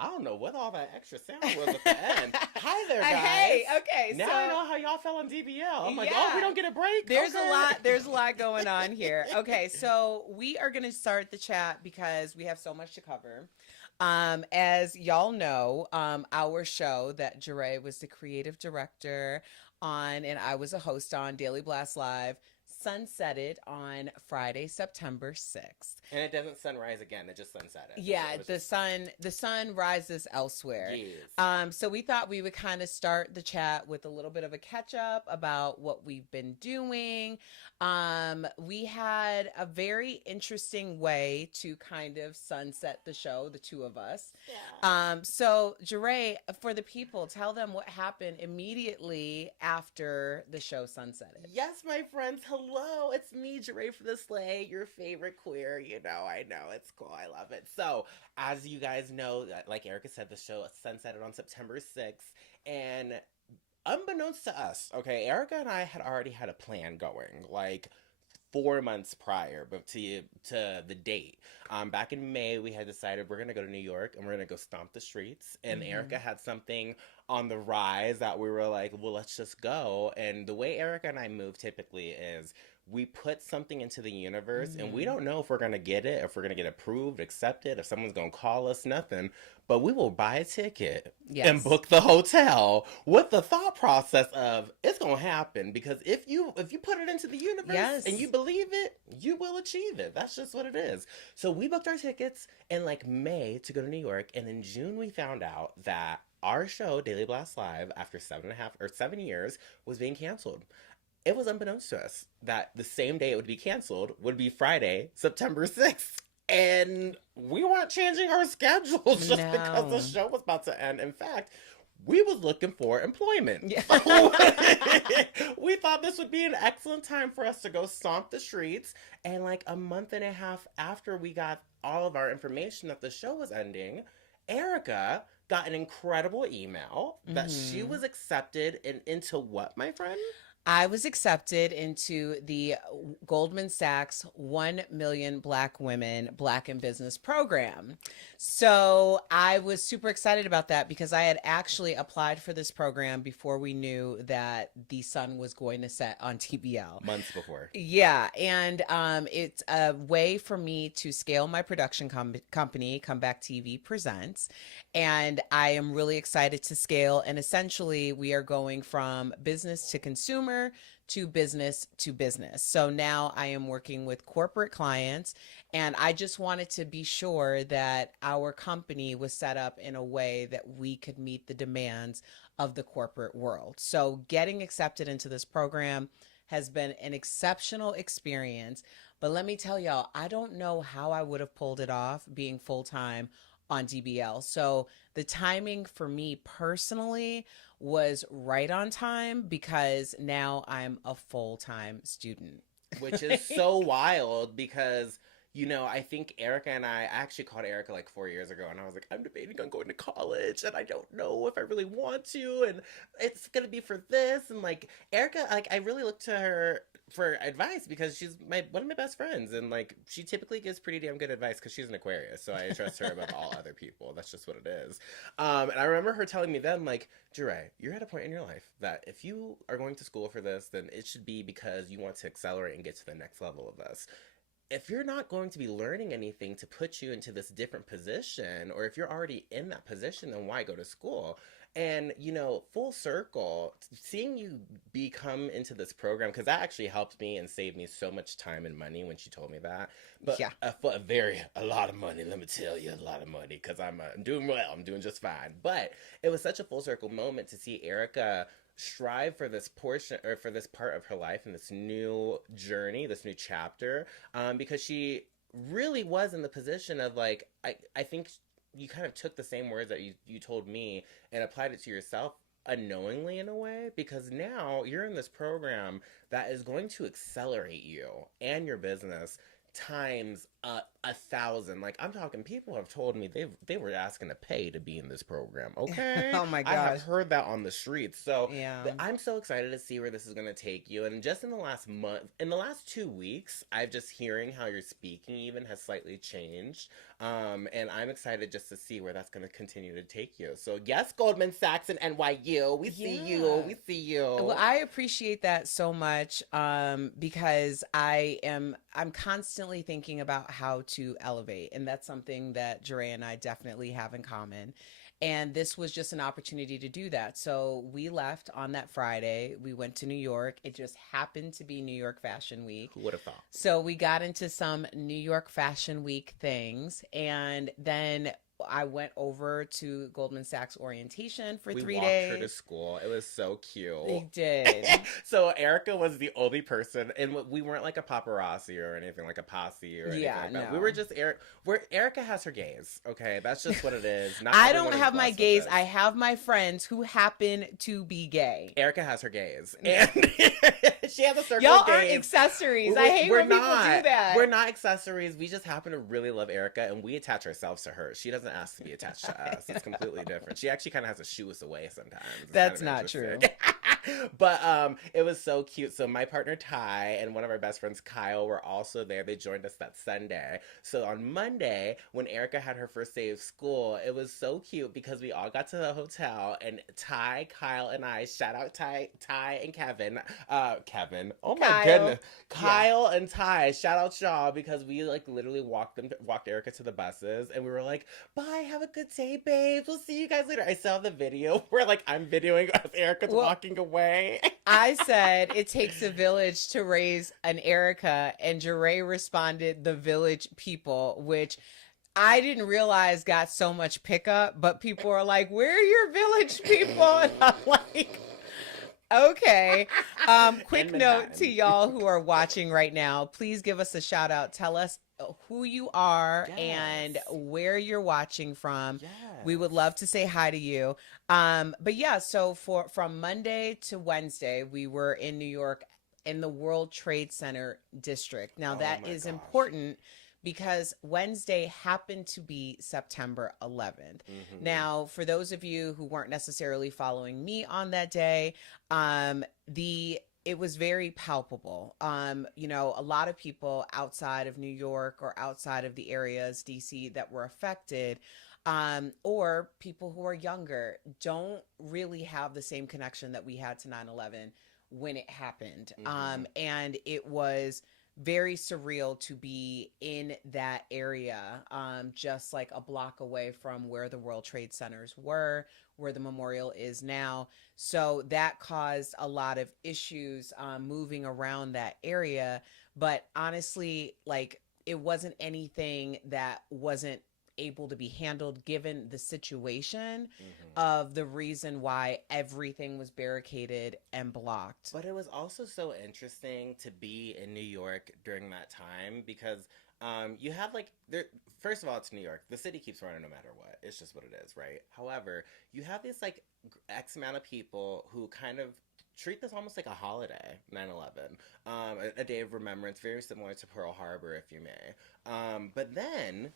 I don't know what all that extra sound was at the end. Hi there, guys. Hey, okay. Now So I know how y'all felt on DBL. I'm like, oh, yeah, we don't get a break. there's Okay. a lot. There's a lot going on here. Okay, so we are going to start the chat because we have so much to cover. As y'all know, our show that Jaray was the creative director on, and I was a host on Daily Blast Live, sunsetted on Friday, September 6th. And it doesn't sunrise again. It just sunset. Yeah, the sun rises elsewhere. Yes. So we thought we would kind of start the chat with a little bit of a catch up about what we've been doing. We had a very interesting way to kind of sunset the show, the two of us. Yeah. So Jaray, for the people, tell them what happened immediately after the show sunsetted. Yes, my friends. Hello. It's me, Jaray for the Slay, your favorite queer. You know, I know. It's cool. I love it. So, as you guys know, like Erica said, the show sunsetted on September 6th. And unbeknownst to us, okay, Erica and I had already had a plan going, like 4 months prior, but to the date. Back in May, we had decided we're gonna go to New York and we're gonna go stomp the streets. And Erica had something on the rise that we were like, well, let's just go. And the way Erica and I move typically is we put something into the universe and we don't know if we're going to get it, if we're going to get approved, accepted, if someone's going to call us, nothing. But we will buy a ticket and book the hotel with the thought process of it's going to happen. Because if you put it into the universe and you believe it, you will achieve it. That's just what it is. So we booked our tickets in like May to go to New York. And in June, we found out that our show, Daily Blast Live, after 7 years, was being canceled. It was unbeknownst to us that the same day it would be canceled would be Friday, September 6th. And we weren't changing our schedules just because the show was about to end. In fact, we was looking for employment. Yeah. We thought this would be an excellent time for us to go stomp the streets. And like a month and a half after we got all of our information that the show was ending, Erica got an incredible email that she was accepted into what, my friend? I was accepted into the Goldman Sachs 1 Million Black Women Black in Business program. So I was super excited about that because I had actually applied for this program before we knew that the sun was going to set on TBL. Months before. Yeah. And it's a way for me to scale my production company, Comeback TV Presents. And I am really excited to scale. And essentially, we are going from business to consumer to business to business. So now I am working with corporate clients, and I just wanted to be sure that our company was set up in a way that we could meet the demands of the corporate world. So getting accepted into this program has been an exceptional experience. But let me tell y'all, I don't know how I would have pulled it off being full-time on DBL. So the timing for me personally was right on time because now I'm a full-time student. Which is so wild because, you know, I think Erica and I actually called Erica like 4 years ago and I was like, I'm debating on going to college and I don't know if I really want to and it's going to be for this. And like Erica, like I really look to her for advice because she's one of my best friends and like she typically gives pretty damn good advice because she's an Aquarius, so I trust her above all other people. That's just what it is. And I remember her telling me then, like, Jaray, you're at a point in your life that if you are going to school for this, then it should be because you want to accelerate and get to the next level of this. If you're not going to be learning anything to put you into this different position, or if you're already in that position, then why go to school? And, you know, full circle, seeing you become into this program, because that actually helped me and saved me so much time and money when she told me that. But yeah, a lot of money, let me tell you, a lot of money, because I'm doing well, I'm doing just fine. But it was such a full circle moment to see Erica strive for this portion or for this part of her life and this new journey, this new chapter, because she really was in the position of like, I think you kind of took the same words that you told me and applied it to yourself unknowingly in a way, because now you're in this program that is going to accelerate you and your business times 1,000. Like, I'm talking, people have told me they were asking to pay to be in this program. Okay. Oh my I have gosh. heard that on the streets. So Yeah. I'm so excited to see where this is going to take you. And just in the last month, in the last 2 weeks, I've just hearing how you're speaking even has slightly changed. And I'm excited just to see where that's going to continue to take you. So yes, Goldman Sachs and NYU, we see you. We see you. Well, I appreciate that so much, because I'm constantly thinking about how to elevate, and that's something that Jaray and I definitely have in common. And this was just an opportunity to do that. So we left on that Friday. We went to New York. It just happened to be New York Fashion Week. Who would have thought? So we got into some New York Fashion Week things. And then I went over to Goldman Sachs orientation for 3 days. We walked her to school. It was so cute. They did. So Erica was the only person, and we weren't like a paparazzi or anything, like a posse or anything like that. no. We were just Erica has her gays. Okay, that's just what it is. Not I everyone don't is have my blessed with gays. this. I have my friends who happen to be gay. Erica has her gays, and she has a circle Y'all of aren't gays. accessories. I hate when people do that. We're not accessories. We just happen to really love Erica, and we attach ourselves to her. She doesn't ask to be attached to us. It's completely different. She actually kind of has to shoo us away sometimes. It's That's kind of not true. But it was so cute. So my partner Ty and one of our best friends Kyle were also there. They joined us that Sunday. So on Monday, when Erica had her first day of school, it was so cute because we all got to the hotel and Ty, Kyle, and I, shout out Ty and Kevin. Kevin. Oh my Kyle. goodness. Kyle and Ty, shout out y'all because we like literally walked Erica to the buses and we were like, bye, have a good day, babes. We'll see you guys later. I still have the video where like I'm videoing as Erica's walking away. I said it takes a village to raise an Erica, and Jaray responded, the village people, which I didn't realize got so much pickup, but people are like, where are your village people? And I'm like, okay. Quick note to y'all who are watching right now, please give us a shout out. Tell us who you are and where you're watching from. Yes. We would love to say hi to you. But yeah, so from Monday to Wednesday, we were in New York in the World Trade Center district. Now that is important because Wednesday happened to be September 11th. Mm-hmm. Now, for those of you who weren't necessarily following me on that day, it was very palpable. You know, a lot of people outside of New York or outside of the areas, DC, that were affected, or people who are younger, don't really have the same connection that we had to 9/11 when it happened. Mm-hmm. And it was very surreal to be in that area, just like a block away from where the World Trade Centers were, where the memorial is now. So that caused a lot of issues moving around that area. But honestly, like, it wasn't anything that wasn't able to be handled given the situation of the reason why everything was barricaded and blocked. But it was also so interesting to be in New York during that time because you have like first of all, it's New York. The city keeps running no matter what. It's just what it is, right? However, you have this like X amount of people who kind of treat this almost like a holiday, 9/11, a day of remembrance, very similar to Pearl Harbor, if you may. But then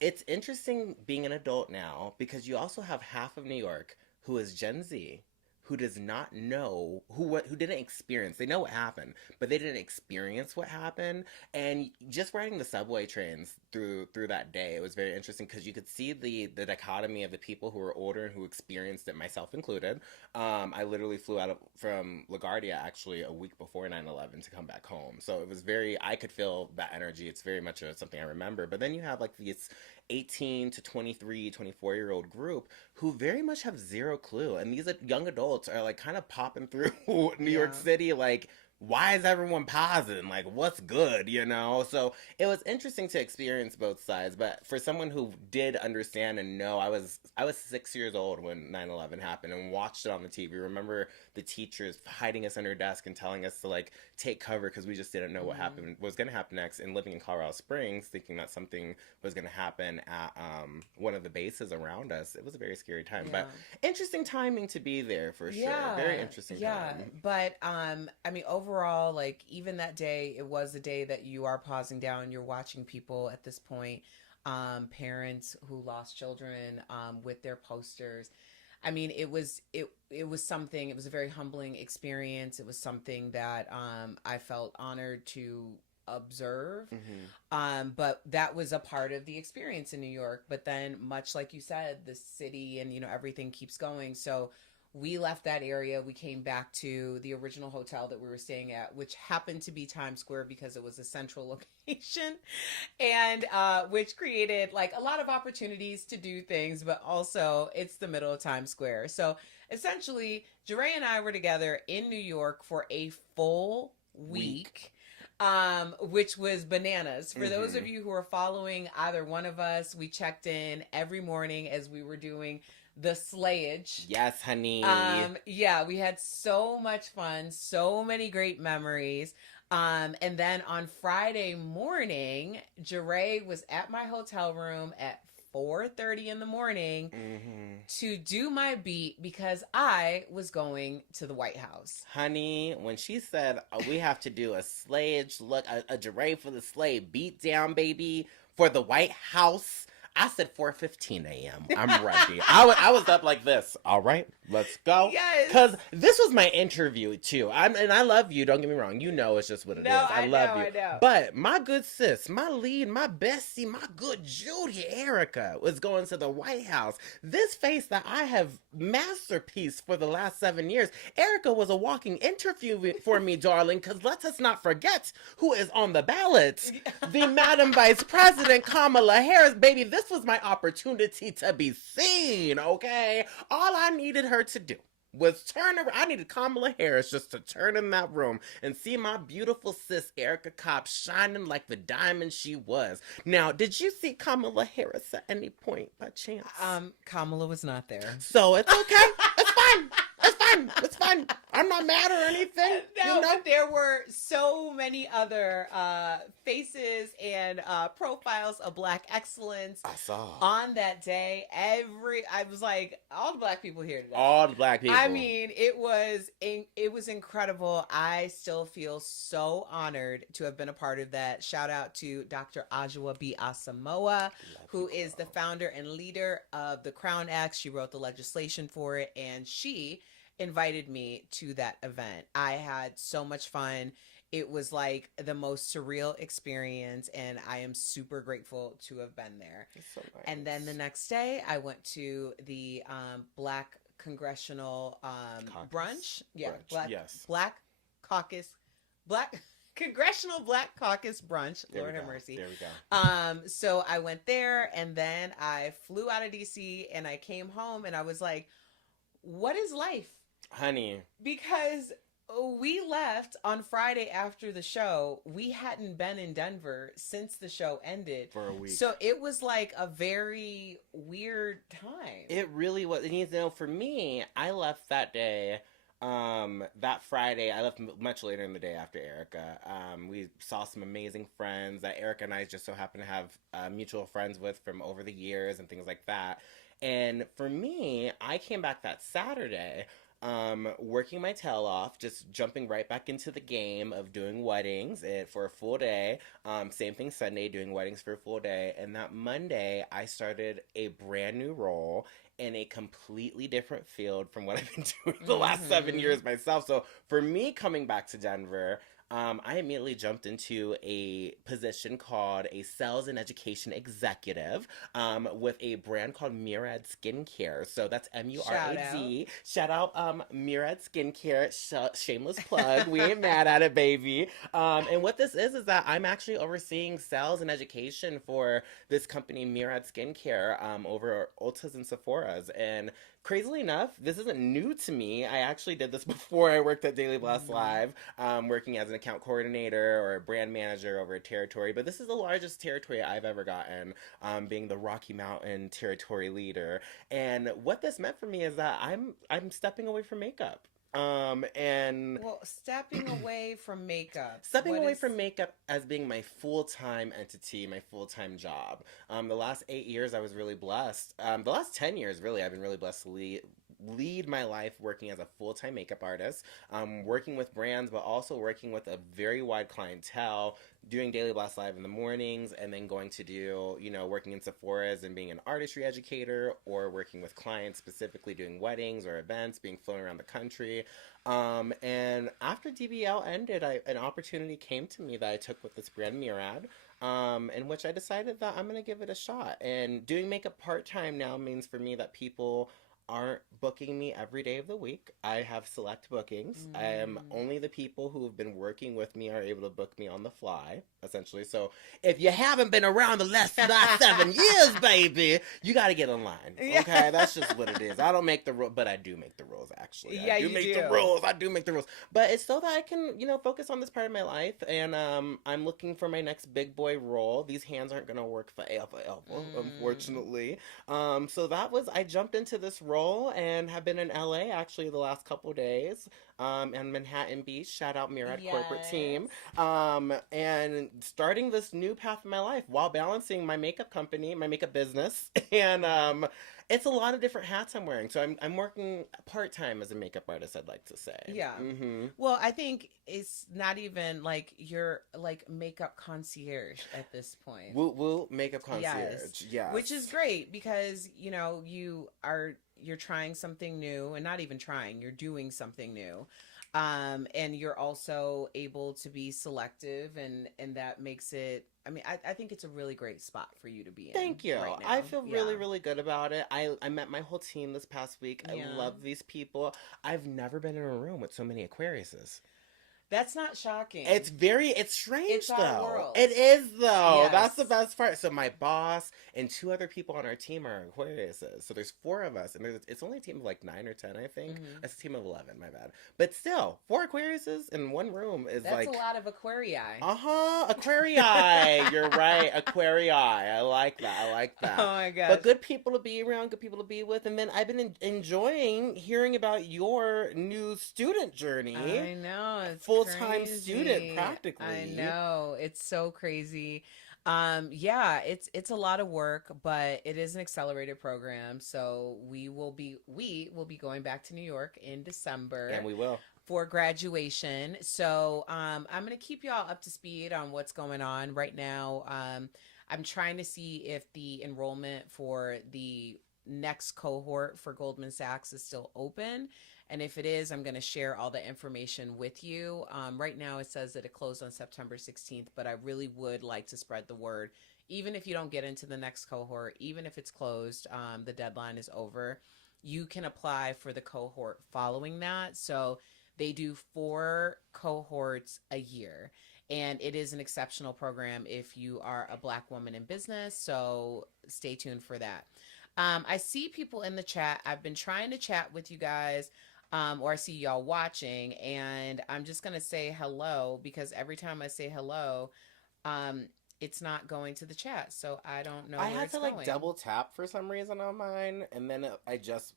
it's interesting being an adult now because you also have half of New York who is Gen Z, who does not know, who didn't experience. They know what happened, but they didn't experience what happened. And just riding the subway trains through that day, it was very interesting because you could see the dichotomy of the people who were older and who experienced it, myself included. I literally flew from LaGuardia actually a week before 9/11 to come back home. So it was I could feel that energy. It's very much something I remember. But then you have like these 18 to 23, 24-year-old group who very much have zero clue. And these young adults are like kind of popping through New York City like, why is everyone pausing? Like, what's good, you know? So it was interesting to experience both sides. But for someone who did understand and know, I was 6 years old when 9/11 happened and watched it on the TV. Remember the teachers hiding us under desk and telling us to like take cover because we just didn't know what was going to happen next. And living in Colorado Springs, thinking that something was going to happen at one of the bases around us. It was a very scary time, but interesting timing to be there for sure. Very interesting time. But I mean, overall, overall, like, even that day, it was a day that you are pausing down. You're watching people at this point, parents who lost children, with their posters. I mean, it was something. It was a very humbling experience. It was something that I felt honored to observe. But that was a part of the experience in New York. But then, much like you said, the city and, everything keeps going. So we left that area. We came back to the original hotel that we were staying at, which happened to be Times Square because it was a central location, and which created like a lot of opportunities to do things, but also it's the middle of Times Square. So essentially, Jaray and I were together in New York for a full week. Which was bananas. For those of you who are following either one of us, we checked in every morning as we were doing the slayage. Yes, honey. Yeah, we had so much fun, so many great memories. And then on Friday morning, Jaray was at my hotel room at 4:30 in the morning to do my beat because I was going to the White House. Honey, when she said we have to do a slayage look, a Jaray for the sleigh beat down, baby, for the White House, I said 4:15 a.m. I'm ready. I was up like this. All right, let's go. Yes. Because this was my interview, too. And I love you. Don't get me wrong. You know it's just what it is. I love you. I know. But my good sis, my lead, my bestie, my good Judy Erica was going to the White House. This face that I have masterpiece for the last 7 years. Erica was a walking interview for me, darling, because let us not forget who is on the ballot. The Madam Vice President, Kamala Harris. Baby, this was my opportunity to be seen, okay? All I needed her to do was turn around. I needed Kamala Harris just to turn in that room and see my beautiful sis, Erica Cobb, shining like the diamond she was. Now, did you see Kamala Harris at any point by chance? Kamala was not there. So it's okay. It's fine. It's fine. It's fine. I'm not mad or anything. No, but there were so many other faces and profiles of Black excellence. I saw on that day. I was like, all the Black people here today. All the Black people. I mean, it was incredible. I still feel so honored to have been a part of that. Shout out to Dr. Ajua B. Asamoah, who is the founder and leader of the Crown Act. She wrote the legislation for it, and she invited me to that event. I had so much fun. It was like the most surreal experience, and I am super grateful to have been there. So nice. And then the next day, I went to the Black Congressional brunch. Yeah, Black Caucus, Congressional Black Caucus brunch. Lord have mercy. There we go. So I went there, and then I flew out of DC, and I came home, and I was like, what is life? Honey. Because we left on Friday after the show. We hadn't been in Denver since the show ended. For a week. So it was like a very weird time. It really was. And you know, for me, I left that day, that Friday. I left much later in the day after Erica. We saw some amazing friends that Erica and I just so happen to have mutual friends with from over the years and things like that. And for me, I came back that Saturday, working my tail off, just jumping right back into the game of doing weddings for a full day. Same thing Sunday, doing weddings for a full day. And that Monday, I started a brand new role in a completely different field from what I've been doing the last 7 years myself. So for me coming back to Denver, I immediately jumped into a position called a sales and education executive with a brand called Murad Skincare. So that's MURAD. Shout out Murad Skincare. Shameless plug. We ain't mad at it, baby. And what this is that I'm actually overseeing sales and education for this company, Murad Skincare, over Ulta's and Sephora's. And crazily enough, this isn't new to me. I actually did this before I worked at Daily Blast Live, working as an account coordinator or a brand manager over a territory. But this is the largest territory I've ever gotten, being the Rocky Mountain territory leader. And what this meant for me is that I'm stepping away from makeup. Stepping away from makeup. Stepping away from makeup as being my full-time entity, my full-time job. The last 8 years, I was really blessed. The last 10 years, really, I've been really blessed to lead my life working as a full-time makeup artist, working with brands, but also working with a very wide clientele, doing Daily Blast Live in the mornings, and then going to do, working in Sephora's and being an artistry educator, or working with clients specifically doing weddings or events, being flown around the country. And after DBL ended, an opportunity came to me that I took with this brand, Murad, in which I decided that I'm going to give it a shot. And doing makeup part-time now means for me that people aren't booking me every day of the week. I have select bookings. Only the people who have been working with me are able to book me on the fly, essentially. So if you haven't been around the last 7 years, baby, you got to get in line. Okay, that's just what it is. I don't make the rules, but I do make the rules, actually. Yeah, I do make the rules. I do make the rules. But it's so that I can, focus on this part of my life. And I'm looking for my next big boy role. These hands aren't going to work forever, unfortunately. So I jumped into this role and have been in LA actually the last couple days, and Manhattan Beach. Shout out Murad corporate team. And starting this new path in my life while balancing my makeup company, my makeup business, and it's a lot of different hats I'm wearing. So I'm working part-time as a makeup artist, I'd like to say. Yeah. Well, I think it's not even like you're like makeup concierge at this point. Woo makeup concierge. Yes. Which is great because, you're trying something new, and not even trying, you're doing something new. And you're also able to be selective, and that makes it, I think it's a really great spot for you to be in. Thank you. Right now. I feel really, really good about it. I met my whole team this past week. I love these people. I've never been in a room with so many Aquariuses. That's not shocking. It's strange, it's though. Our world. It is, though. Yes. That's the best part. So my boss and 2 other people on our team are Aquariuses. So there's 4 of us, and it's only a team of like 9 or 10, I think. That's a team of 11, my bad. But still, 4 Aquariuses in one room is That's a lot of Aquarii. Aquarii. You're right, Aquarii. I like that. Oh my gosh. But good people to be around, good people to be with. And then I've been enjoying hearing about your new student journey. I know. It's full-time crazy. Student, practically. I know. It's so crazy. It's a lot of work, but it is an accelerated program. So we will be going back to New York in December. And we will. For graduation. So I'm going to keep y'all up to speed on what's going on right now. I'm trying to see if the enrollment for the next cohort for Goldman Sachs is still open. And if it is, I'm going to share all the information with you. Right now, it says that it closed on September 16th, but I really would like to spread the word. Even if you don't get into the next cohort, even if it's closed, the deadline is over, you can apply for the cohort following that. So they do 4 cohorts a year. And it is an exceptional program if you are a Black woman in business. So stay tuned for that. I see people in the chat. I've been trying to chat with you guys. Or I see y'all watching, and I'm just going to say hello because every time I say hello, it's not going to the chat. So I don't know. I where had it's to going. double tap for some reason on mine. And then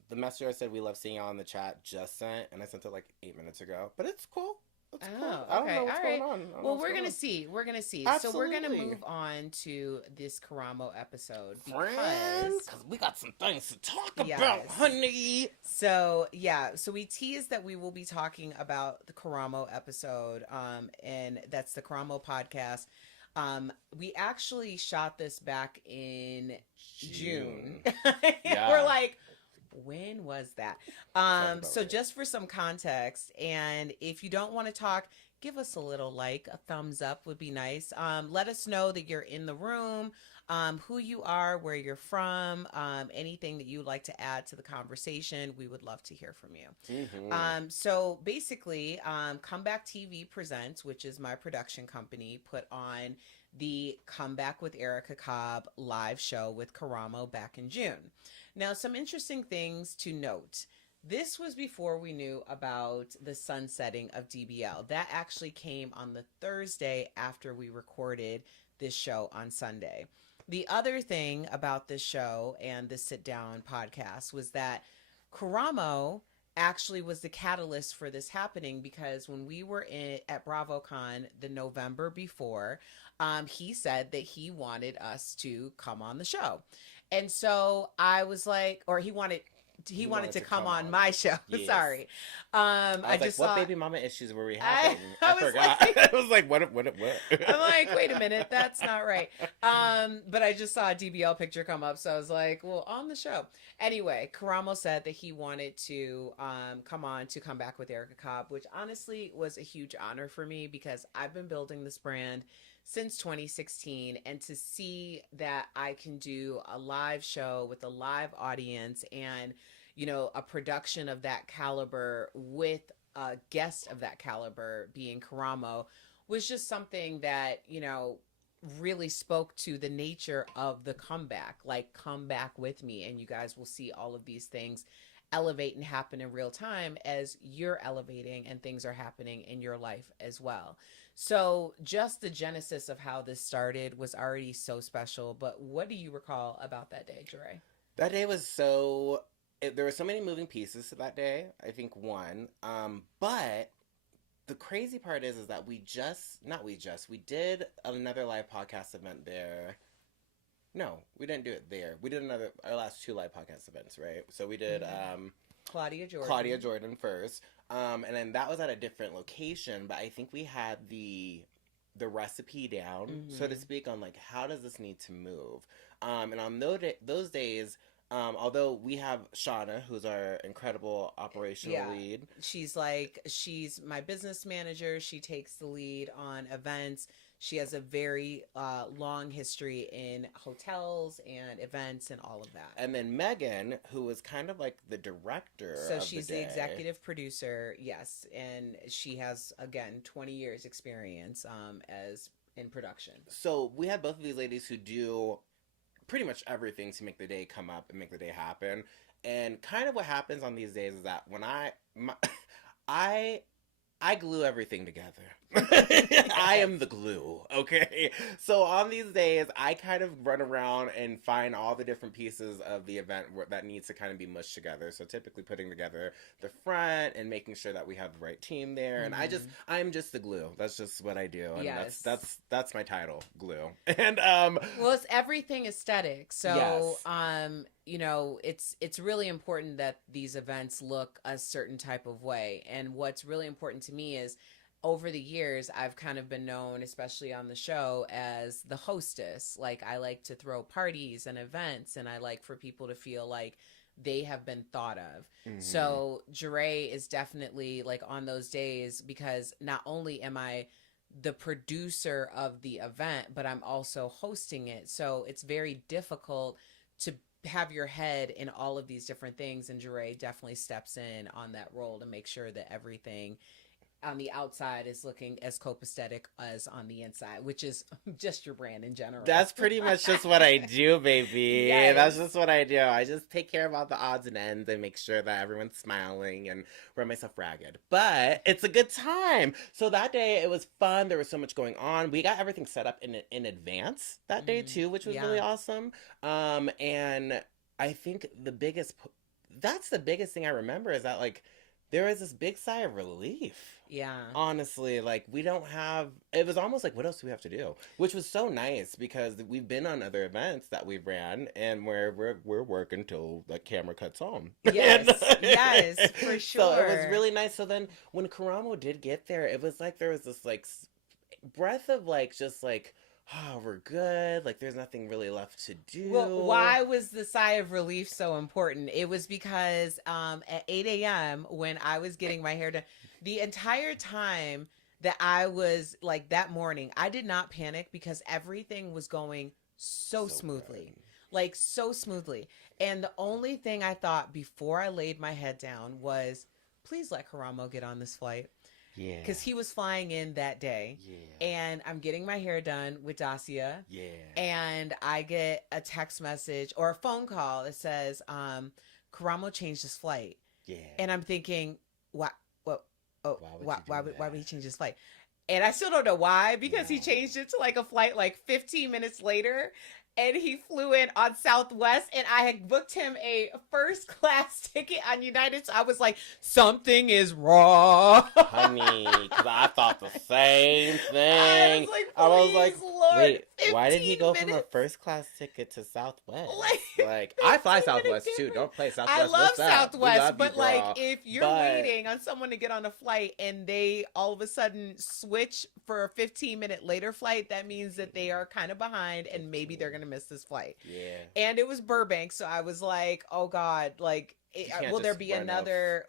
the messenger said, "We love seeing y'all in the chat," just sent. And I sent it like 8 minutes ago, but it's cool. It's cool. Okay. I don't know what's going on. Well, we're going to see. We're going to see. Absolutely. So we're going to move on to this Karamo episode. Because we got some things to talk about, honey. So we teased that we will be talking about the Karamo episode, and that's the Karamo podcast. We actually shot this back in June. Yeah. We're like, when was that? So just for some context, and if you don't want to talk, give us a little a thumbs up would be nice. Let us know that you're in the room, who you are, where you're from, anything that you'd like to add to the conversation. We would love to hear from you. So basically, Comeback TV Presents, which is my production company, put on the Comeback with Erica Cobb live show with Karamo back in June. Now, some interesting things to note. This was before we knew about the sunsetting of DBL. That actually came on the Thursday after we recorded this show on Sunday. The other thing about this show and the Sit Down podcast was that Karamo actually was the catalyst for this happening, because when we were at BravoCon the November before, he said that he wanted us to come on the show. And so I was like, or he wanted he wanted to come on my show. Yes. Sorry. I just what baby mama issues were we having? I forgot. Like, I was like, what? I'm like, wait a minute, that's not right. But I just saw a DBL picture come up, so I was like, well, on the show. Anyway, Karamo said that he wanted to come back with Erica Cobb, which honestly was a huge honor for me because I've been building this brand since 2016, and to see that I can do a live show with a live audience and, you know, a production of that caliber with a guest of that caliber being Karamo was just something that, you know, really spoke to the nature of the comeback. Like, come back with me, and you guys will see all of these things elevate and happen in real time as you're elevating and things are happening in your life as well. So just the genesis of how this started was already so special. But what do you recall about that day, Jaray? That day was there were so many moving pieces to that day. I think one, but the crazy part is that we did another live podcast event there. No, we didn't do it there. We did our last 2 live podcast events, right? So we did Claudia Jordan first. And then that was at a different location, but I think we had the recipe down, so to speak, on like, how does this need to move? And on those days, although we have Shauna, who's our incredible operational lead. She's my business manager. She takes the lead on events. She has a very long history in hotels and events and all of that. And then Megan, who was kind of like the director. So she's the executive producer, yes. And she has, again, 20 years experience as in production. So we had both of these ladies who do pretty much everything to make the day come up and make the day happen. And kind of what happens on these days is that when I glue everything together. I am the glue, okay? So on these days, I kind of run around and find all the different pieces of the event that needs to kind of be mushed together. So typically putting together the front and making sure that we have the right team there. And I'm just the glue. That's just what I do. And yes. that's my title, glue. And well, it's everything aesthetic. So you know, it's really important that these events look a certain type of way. And what's really important to me is, over the years, I've kind of been known, especially on the show, as the hostess. Like, I like to throw parties and events, and I like for people to feel like they have been thought of. So Jaray is definitely like on those days, because not only am I the producer of the event, but I'm also hosting it. So it's very difficult to have your head in all of these different things, and Jaray definitely steps in on that role to make sure that everything on the outside is looking as copacetic as on the inside, which is just your brand in general. That's pretty much just what I do, baby. Yes. That's just what I do. I just take care of all the odds and ends and make sure that everyone's smiling and run myself ragged. But it's a good time. So that day, it was fun. There was so much going on. We got everything set up in advance that day too, which was really awesome. And I think that's the biggest thing I remember is that, like, there was this big sigh of relief. Yeah. Honestly, like, it was almost like, what else do we have to do? Which was so nice, because we've been on other events that we've ran and where we're working till the camera cuts on. Yes, yes, for sure. So it was really nice. So then when Karamo did get there, it was like there was this, like, breath of, like, just, like, oh, we're good. Like, there's nothing really left to do. Well, why was the sigh of relief so important? It was because at 8 a.m. when I was getting my hair done, the entire time that I was, like, that morning, I did not panic because everything was going so smoothly. Good. Like, so smoothly. And the only thing I thought before I laid my head down was, please let Karamo get on this flight. Yeah. Because he was flying in that day. Yeah. And I'm getting my hair done with Dacia. Yeah. And I get a text message or a phone call that says, Karamo changed his flight. Yeah. And I'm thinking, why would he change his flight? And I still don't know why, because he changed it to like a flight like 15 minutes later. and he flew in on Southwest, and I had booked him a first class ticket on United. So I was like, something is wrong. Honey, because I thought the same thing. I was like, Lord, wait, why did he go minutes? from a first class ticket to Southwest? Like I fly Southwest too. Don't play Southwest. I love Southwest, but you, if you're waiting on someone to get on a flight and they all of a sudden switch for a 15-minute later flight, that means that they are kind of behind and maybe they're going to miss this flight. Yeah. And it was Burbank, so I was like, oh God, will there be another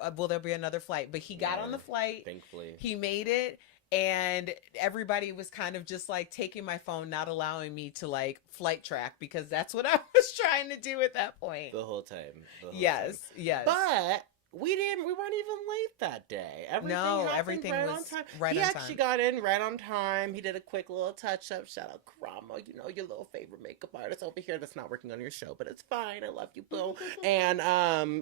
flight? But he got on the flight. Thankfully. He made it. And everybody was kind of just like taking my phone, not allowing me to like flight track, because that's what I was trying to do at that point. The whole time. Yes. But we weren't even late that day. Everything was on time. right he on actually time. got in right on time. He did a quick little touch up. Shout out Karamo, your little favorite makeup artist over here that's not working on your show, but it's fine. I love you, boo. And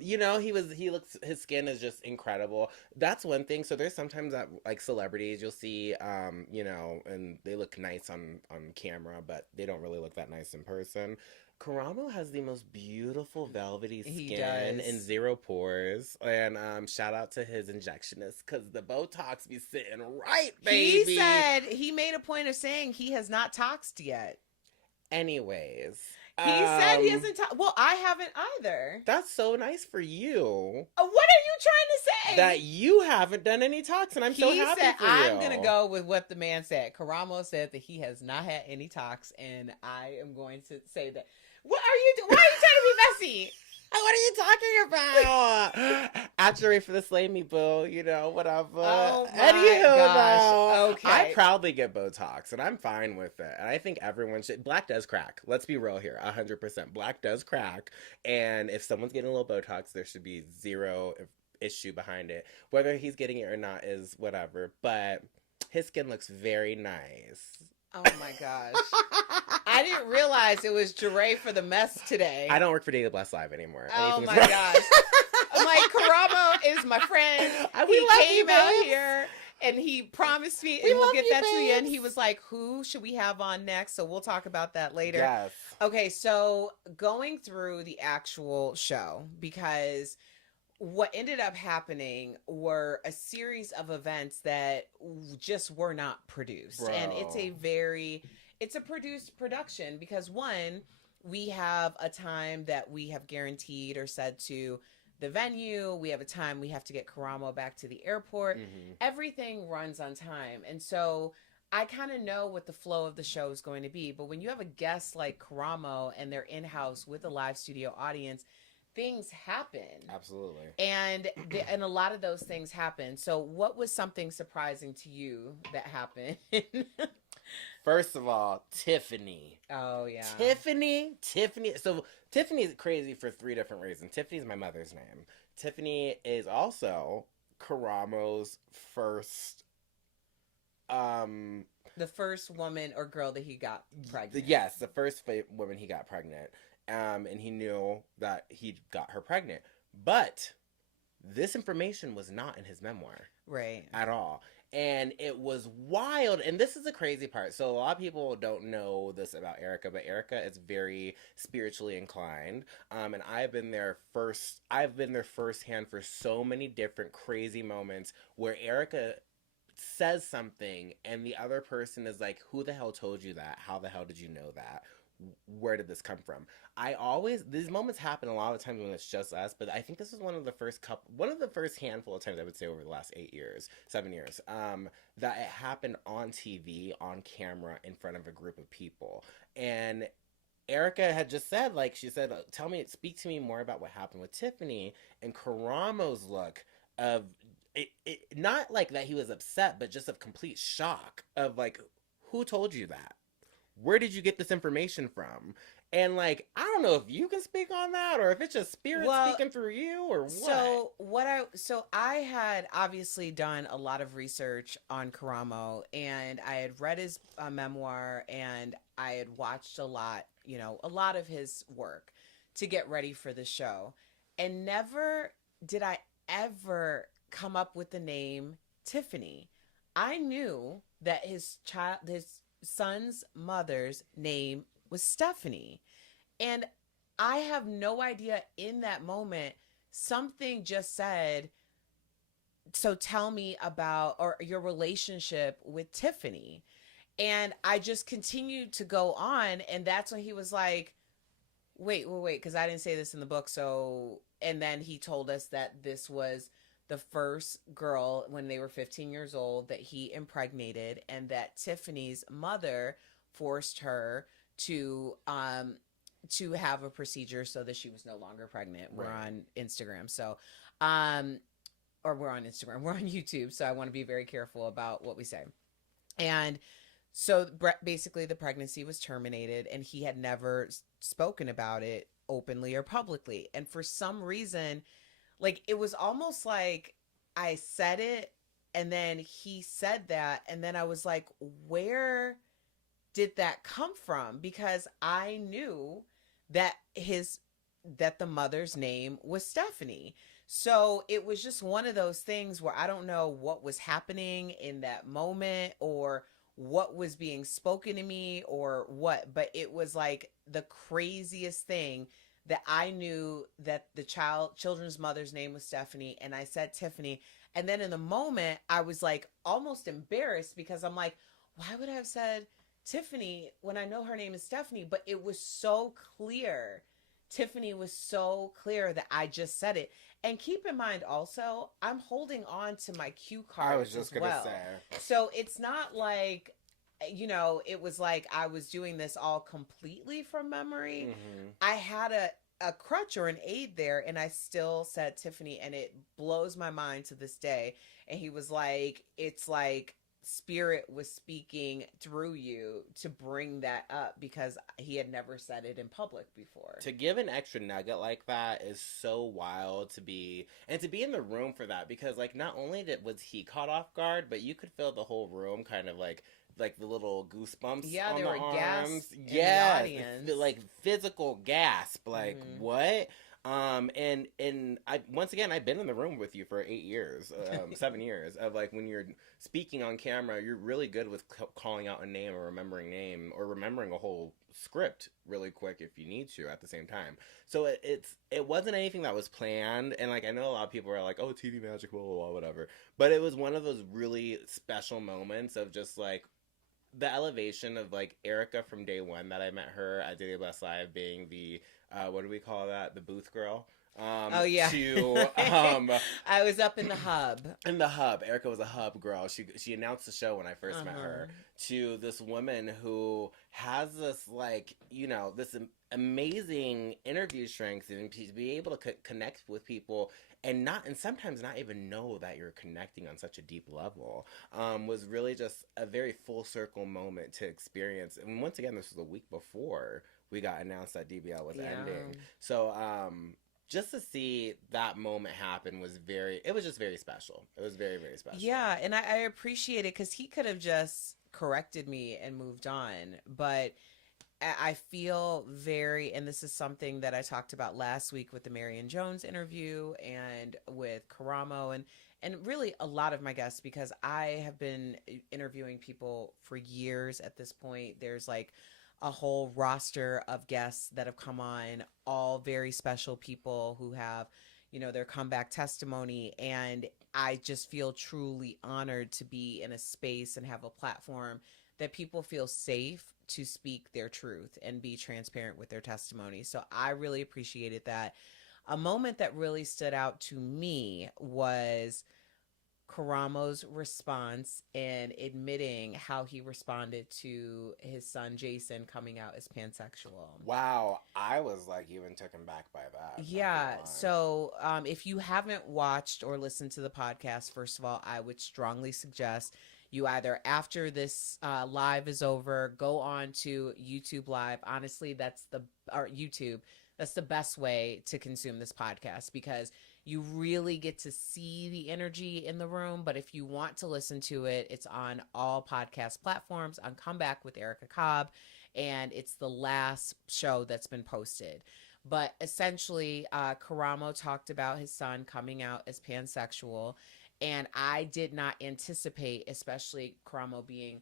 his skin is just incredible. That's one thing. So there's sometimes that like celebrities you'll see and they look nice on camera, but they don't really look that nice in person. Karamo has the most beautiful velvety skin and zero pores. And shout out to his injectionist, because the Botox be sitting right, baby. He said he made a point of saying he has not toxed yet. Anyways. He said he hasn't well, I haven't either. That's so nice for you. What are you trying to say? That you haven't done any tox, and I'm so happy for you. I'm going to go with what the man said. Karamo said that he has not had any tox, and I am going to say that. What are you doing? Why are you trying to be messy? What are you talking about? At Jaray for the Slay Me, boo. Whatever. Oh my gosh. Okay. I proudly get Botox, and I'm fine with it. And I think everyone should. Black does crack. Let's be real here. 100%. Black does crack. And if someone's getting a little Botox, there should be zero issue behind it. Whether he's getting it or not is whatever. But his skin looks very nice. Oh my gosh. I didn't realize it was Jaray for the mess today. I don't work for Daily Blast Live anymore. Oh my gosh. I'm like, Karamo is my friend. He came out here and he promised me, and we'll get that to the end. He was like, who should we have on next? So we'll talk about that later. Yes. Okay, so going through the actual show, because what ended up happening were a series of events that just were not produced. Bro. And it's a produced production, because one, we have a time that we have guaranteed or said to the venue. We have a time we have to get Karamo back to the airport. Mm-hmm. Everything runs on time. And so I kind of know what the flow of the show is going to be. But when you have a guest like Karamo and they're in-house with a live studio audience, things happen. Absolutely. And a lot of those things happen. So what was something surprising to you that happened? First of all, Tiffany. Oh, yeah. Tiffany. So Tiffany is crazy for 3 different reasons. Tiffany is my mother's name. Tiffany is also Karamo's first... the first woman or girl that he got pregnant. Yes, the first woman he got pregnant. And he knew that he got her pregnant. But this information was not in his memoir. Right. At all. And it was wild. And this is the crazy part. So a lot of people don't know this about Erica, but Erica is very spiritually inclined. And I've been there firsthand for so many different crazy moments where Erica says something and the other person is like, who the hell told you that? How the hell did you know that? Where did this come from? These moments happen a lot of times when it's just us, but I think this was one of the first handful of times, I would say, over the last 7 years, that it happened on TV, on camera, in front of a group of people. And Erica had just said, she said, speak to me more about what happened with Tiffany. And Karamo's look of it not like that he was upset, but just of complete shock of who told you that? Where did you get this information from? And I don't know if you can speak on that or if it's just spirit speaking through you or what. So I had obviously done a lot of research on Karamo, and I had read his memoir, and I had watched a lot of his work to get ready for the show. And never did I ever come up with the name Tiffany. I knew that his son's mother's name was Stephanie. And I have no idea, in that moment, something just said, so tell me about or your relationship with Tiffany. And I just continued to go on. And that's when he was like, wait, because I didn't say this in the book. So, and then he told us that this was the first girl when they were 15 years old that he impregnated, and that Tiffany's mother forced her to have a procedure so that she was no longer pregnant. Right. We're on Instagram. So, or we're on Instagram, we're on YouTube. So I want to be very careful about what we say. And so basically the pregnancy was terminated, and he had never spoken about it openly or publicly. And for some reason, like, it was almost like I said it and then he said that. And then I was like, where did that come from? Because I knew that the mother's name was Stephanie. So it was just one of those things where I don't know what was happening in that moment or what was being spoken to me or what, but it was like the craziest thing that I knew that the children's mother's name was Stephanie, and I said Tiffany. And then in the moment, I was like almost embarrassed because I'm like, why would I have said Tiffany when I know her name is Stephanie? But it was so clear. Tiffany was so clear that I just said it. And keep in mind also, I'm holding on to my cue cards. I was just going to say. So it's not like, you know, it was like I was doing this all completely from memory. Mm-hmm. I had a crutch or an aid there, and I still said Tiffany, and it blows my mind to this day. And he was like, it's like Spirit was speaking through you to bring that up because he had never said it in public before. To give an extra nugget like that is so wild to be in the room for that, because like not only was he caught off guard, but you could feel the whole room kind of like the little goosebumps on the arms. Yeah, the audience. Like physical gasp, like what? And I once again, I've been in the room with you for 8 years, 7 years of like when you're speaking on camera, you're really good with calling out a name or remembering name or remembering a whole script really quick if you need to at the same time. So it wasn't anything that was planned. And like, I know a lot of people are like, oh, TV magic, blah, blah, blah, whatever. But it was one of those really special moments of just like, the elevation of like Erica from day one that I met her at Daily Blast Live being the what do we call that? The booth girl. Oh yeah. To I was up in the hub. In the hub, Erica was a hub girl. She announced the show when I first met her. To this woman who has this like, you know, this amazing interview strength and to be able to connect with people and sometimes not even know that you're connecting on such a deep level, was really just a very full circle moment to experience. And once again, this was a week before we got announced that DBL was ending. So, just to see that moment happen was just very special. It was very, very special. Yeah, and I appreciate it because he could have just corrected me and moved on. But I feel and this is something that I talked about last week with the Marion Jones interview and with Karamo and really a lot of my guests, because I have been interviewing people for years at this point. There's like a whole roster of guests that have come on, all very special people who have, you know, their comeback testimony. And I just feel truly honored to be in a space and have a platform that people feel safe to speak their truth and be transparent with their testimony. So I really appreciated that. A moment that really stood out to me was Karamo's response and admitting how he responded to his son Jason coming out as pansexual. Wow, I was like even taken back by that. Yeah, so if you haven't watched or listened to the podcast, first of all, I would strongly suggest you either after this live is over, go on to YouTube Live. Honestly, that's the best way to consume this podcast because you really get to see the energy in the room. But if you want to listen to it, it's on all podcast platforms on Comeback with Erica Cobb. And it's the last show that's been posted. But essentially, Karamo talked about his son coming out as pansexual. And I did not anticipate, especially Karamo being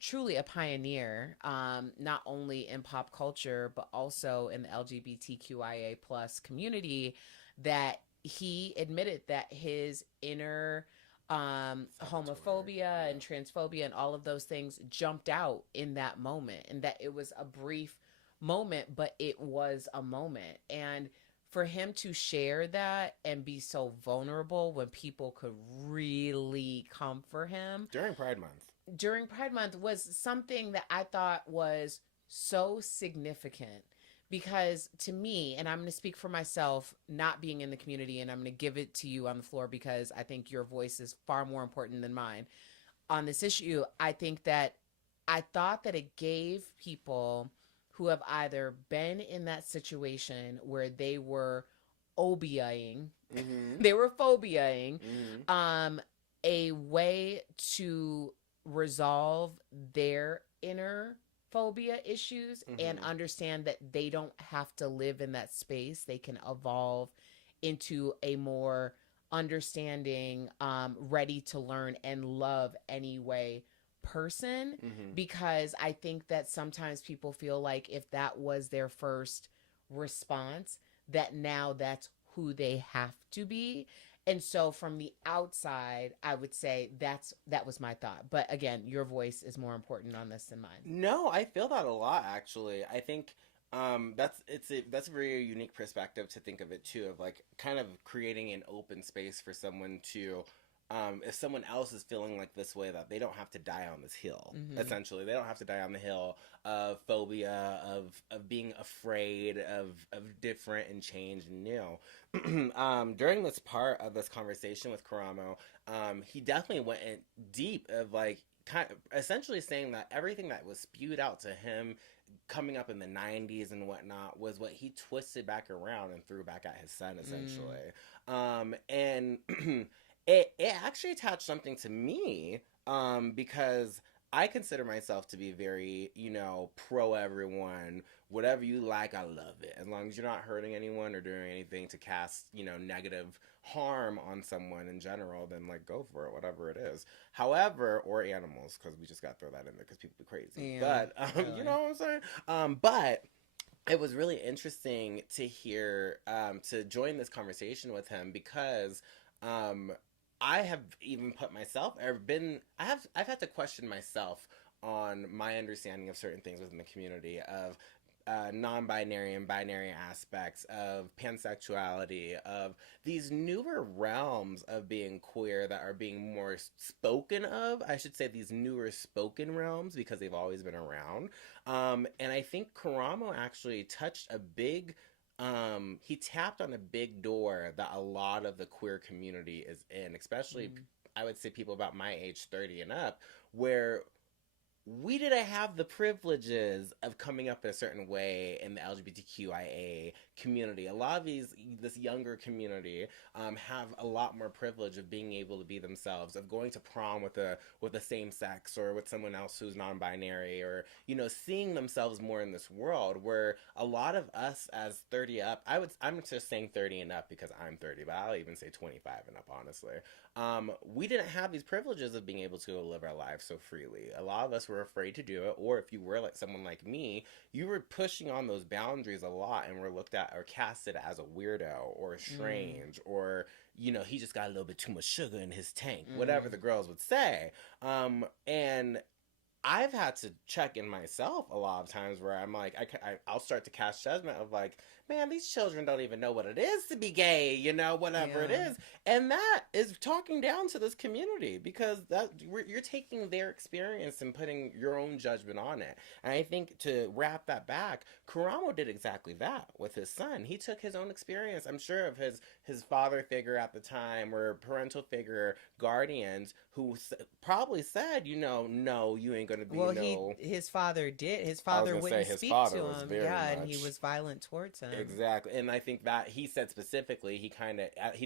truly a pioneer, not only in pop culture, but also in the LGBTQIA plus community, that he admitted that his inner homophobia and transphobia and all of those things jumped out in that moment, and that it was a brief moment, but it was a moment. And for him to share that and be so vulnerable when people could really come for him during Pride Month was something that I thought was so significant. Because to me, and I'm going to speak for myself, not being in the community, and I'm going to give it to you on the floor because I think your voice is far more important than mine on this issue. I think that I thought that it gave people who have either been in that situation where they were obiaing, they were phobiaing, a way to resolve their inner phobia issues and understand that they don't have to live in that space. They can evolve into a more understanding, ready to learn and love anyway person. Because I think that sometimes people feel like if that was their first response, that now that's who they have to be. And so from the outside, I would say that was my thought. But again, your voice is more important on this than mine. No, I feel that a lot, actually. I think that's a very unique perspective to think of it too, of like kind of creating an open space for someone to, if someone else is feeling like this way, that they don't have to die on this hill. Essentially, they don't have to die on the hill of phobia, of being afraid of different and change and new. During this part of this conversation with Karamo, he definitely went in deep of like kind of essentially saying that everything that was spewed out to him coming up in the 90s and whatnot was what he twisted back around and threw back at his son, essentially. And it actually attached something to me, because I consider myself to be very, pro everyone. Whatever you like, I love it. As long as you're not hurting anyone or doing anything to cast, negative harm on someone in general, then like go for it, whatever it is. However, or animals, because we just got to throw that in there because people be crazy. Yeah, but really. You know what I'm saying? But it was really interesting to hear, to join this conversation with him because, I have even put myself, I've had to question myself on my understanding of certain things within the community of non-binary and binary aspects of pansexuality, of these newer realms of being queer that are being more spoken of. I should say these newer spoken realms because they've always been around. And I think Karamo actually touched a big he tapped on a big door that a lot of the queer community is in, especially I would say people about my age, 30 and up, where we didn't have the privileges of coming up in a certain way in the LGBTQIA community. A lot of this younger community have a lot more privilege of being able to be themselves, of going to prom with a same sex or with someone else who's non-binary, or seeing themselves more in this world. Where a lot of us as 30 up, I'm just saying 30 and up because I'm 30, but I'll even say 25 and up, honestly. We didn't have these privileges of being able to live our lives so freely. A lot of us were afraid to do it, or if you were like someone like me, you were pushing on those boundaries a lot and were looked at or casted as a weirdo or strange, or he just got a little bit too much sugar in his tank, whatever the girls would say. And I've had to check in myself a lot of times where I'm like, I'll start to cast judgment of like, man, these children don't even know what it is to be gay, whatever it is. And that is talking down to this community because you're taking their experience and putting your own judgment on it. And I think to wrap that back, Karamo did exactly that with his son. He took his own experience, I'm sure, of his father figure at the time or parental figure, guardians, who probably said, no, you ain't going to be his father did. His father wouldn't speak to him. And he was violent towards him. Exactly. And I think that he said specifically, he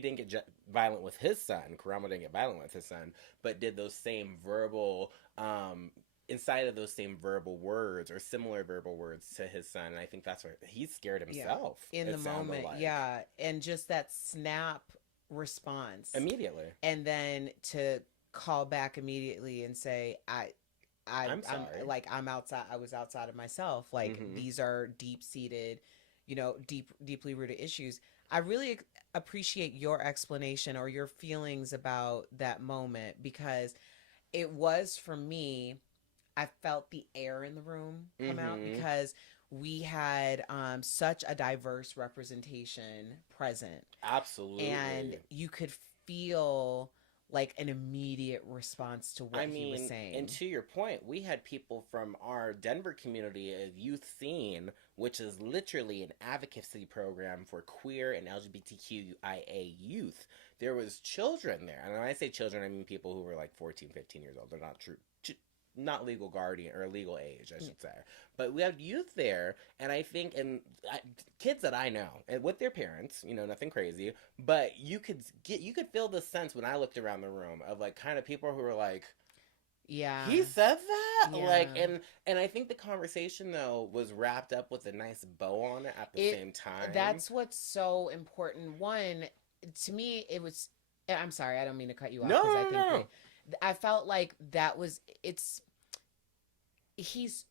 didn't get violent with his son. Karamo didn't get violent with his son, but did those same verbal, inside of those same verbal words or similar verbal words to his son. And I think that's where he's scared himself. In the moment. Like. Yeah. And just that snap response. Immediately. And then to call back immediately and say, I'm I'm sorry. like, I'm outside. I was outside of myself. Like, Mm-hmm. these are deep seated, deeply rooted issues. I really appreciate your explanation or your feelings about that moment, because it was, for me, I felt the air in the room come out, Mm-hmm. because we had such a diverse representation present, and Absolutely. you could feel like an immediate response to I what he was mean, and saying. to your point, we had people from our Denver community of Youth Scene, which is literally an advocacy program for queer and LGBTQIA youth. There was children there. And when I say children, I mean people who were like 14, 15 years old. They're not true, not legal guardian or legal age, I should say. But we have youth there, and I think, kids that I know, and with their parents, nothing crazy, but you could feel the sense when I looked around the room of like kind of people who were like, Yeah. he said that, like, Yeah. and I think the conversation though was wrapped up with a nice bow on it at the It same time. That's what's so important. One, to me, it was, I'm sorry, I don't mean to cut you off, No, because I no, think no. I felt like that was it's he's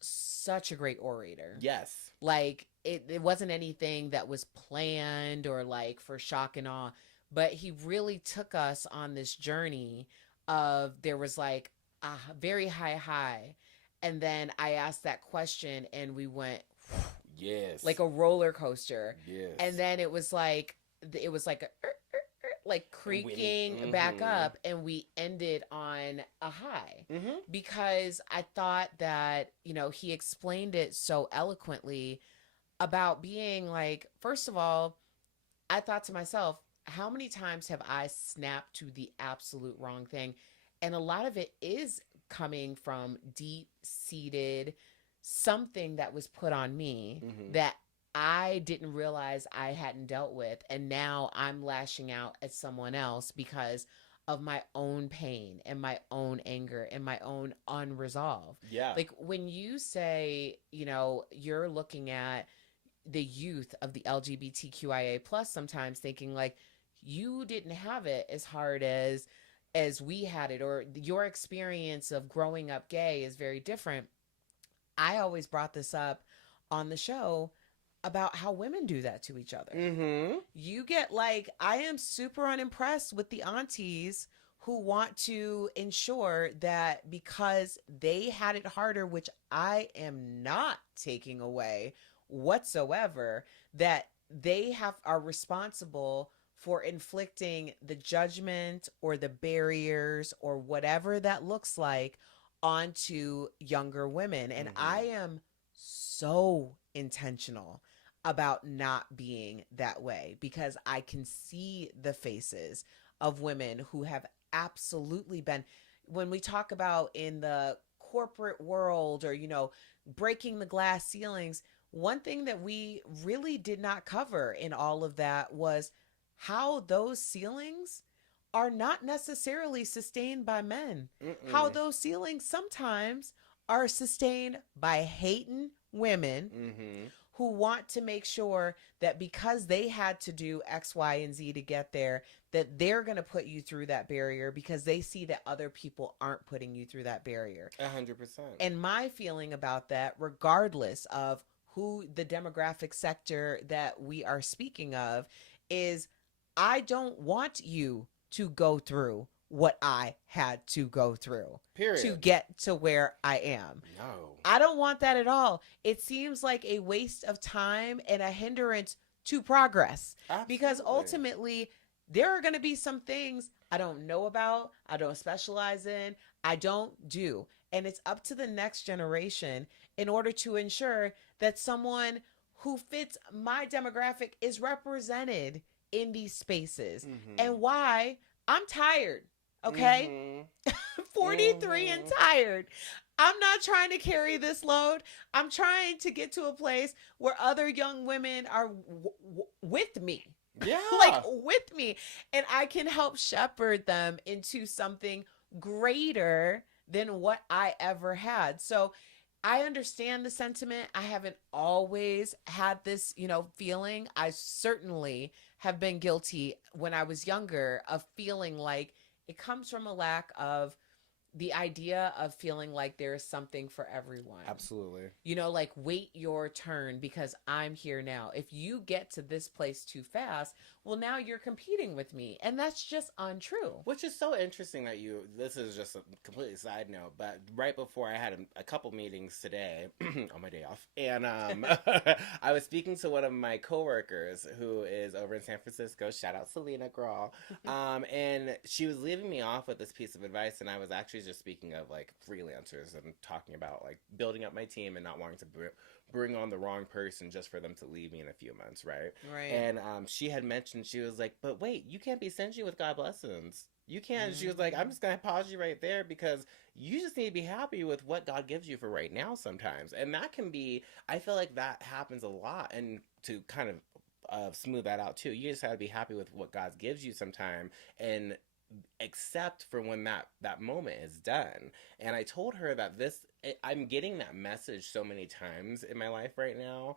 such a great orator. Yes. Like, it wasn't anything that was planned or like for shock and awe, but he really took us on this journey of, there was like a very high, and then I asked that question and we went Yes. like a roller coaster, Yes. and then it was like a like creaking back up, and we ended on a high, Mm-hmm. because I thought that, he explained it so eloquently about being like, first of all, I thought to myself, how many times have I snapped to the absolute wrong thing? And a lot of it is coming from deep seated something that was put on me Mm-hmm. that I didn't realize I hadn't dealt with. And now I'm lashing out at someone else because of my own pain and my own anger and my own unresolved. Yeah. Like, when you say, you're looking at the youth of the LGBTQIA plus, sometimes thinking like, you didn't have it as hard as we had it, or your experience of growing up gay is very different. I always brought this up on the show about how women do that to each other. Mm-hmm. You get like, I am super unimpressed with the aunties who want to ensure that because they had it harder, which I am not taking away whatsoever, that they are responsible for inflicting the judgment or the barriers or whatever that looks like onto younger women. And I am so intentional about not being that way, because I can see the faces of women who have absolutely been, when we talk about in the corporate world, or, breaking the glass ceilings, one thing that we really did not cover in all of that was how those ceilings are not necessarily sustained by men. How those ceilings sometimes are sustained by hating women who want to make sure that because they had to do X, Y, and Z to get there, that they're going to put you through that barrier because they see that other people aren't putting you through that barrier. 100%. And my feeling about that, regardless of who the demographic sector that we are speaking of, is I don't want you to go through what I had to go through. Period. To get to where I am. No. I don't want that at all. It seems like a waste of time and a hindrance to progress. Absolutely. Because ultimately, there are going to be some things I don't know about, I don't specialize in, I don't do. And it's up to the next generation in order to ensure that someone who fits my demographic is represented in these spaces. And why? I'm tired. Okay? 43 and tired. I'm not trying to carry this load. I'm trying to get to a place where other young women are with me. Yeah. Like, with me. And I can help shepherd them into something greater than what I ever had. So I understand the sentiment. I haven't always had this, feeling. I certainly have been guilty when I was younger of feeling like it comes from a lack of the idea of feeling like there is something for everyone. Absolutely. Like wait your turn because I'm here now. If you get to this place too fast, well, now you're competing with me. And that's just untrue. Which is so interesting that this is just a completely side note, but right before I had a couple meetings today on my day off, and I was speaking to one of my coworkers who is over in San Francisco. Shout out Selena, girl. And she was leaving me off with this piece of advice, and I was actually just speaking of like freelancers and talking about like building up my team and not wanting to bring on the wrong person just for them to leave me in a few months, right? Right. And she had mentioned, she was like, but wait, you can't be stingy with God blessings. You can't. She was like, I'm just going to pause you right there because you just need to be happy with what God gives you for right now sometimes. And that can be, I feel like that happens a lot. And to kind of smooth that out too, you just have to be happy with what God gives you sometime and accept for when that moment is done. And I told her that I'm getting that message so many times in my life right now,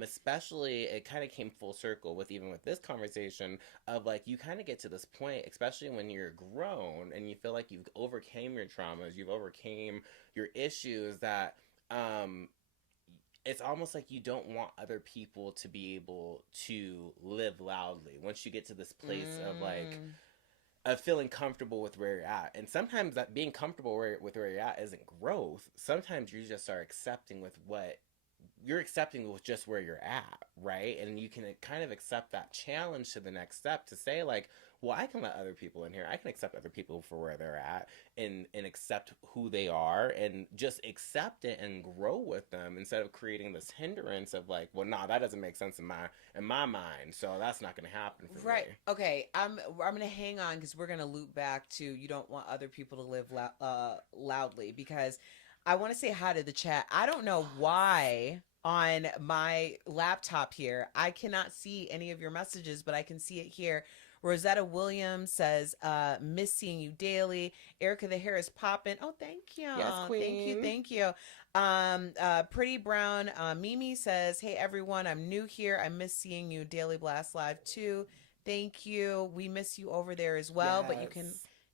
especially it kind of came full circle with this conversation of like you kind of get to this point, especially when you're grown and you feel like you've overcame your traumas, you've overcame your issues, that it's almost like you don't want other people to be able to live loudly once you get to this place of like of feeling comfortable with where you're at. And sometimes that being comfortable with where you're at isn't growth. Sometimes you just are accepting with just where you're at, right? And you can kind of accept that challenge to the next step to say like, well, I can let other people in here. I can accept other people for where they're at and accept who they are and just accept it and grow with them instead of creating this hindrance of like, well, nah, that doesn't make sense in my mind. So that's not going to happen for me. Right. Okay. I'm going to hang on because we're going to loop back to you don't want other people to live loudly, because I want to say hi to the chat. I don't know why on my laptop here I cannot see any of your messages, but I can see it here. Rosetta Williams says, miss seeing you daily. Erica, the hair is popping. Oh, thank you. Yes, queen. Thank you. Pretty Brown, Mimi says, hey, everyone, I'm new here. I miss seeing you. Daily Blast Live too. Thank you. We miss you over there as well, but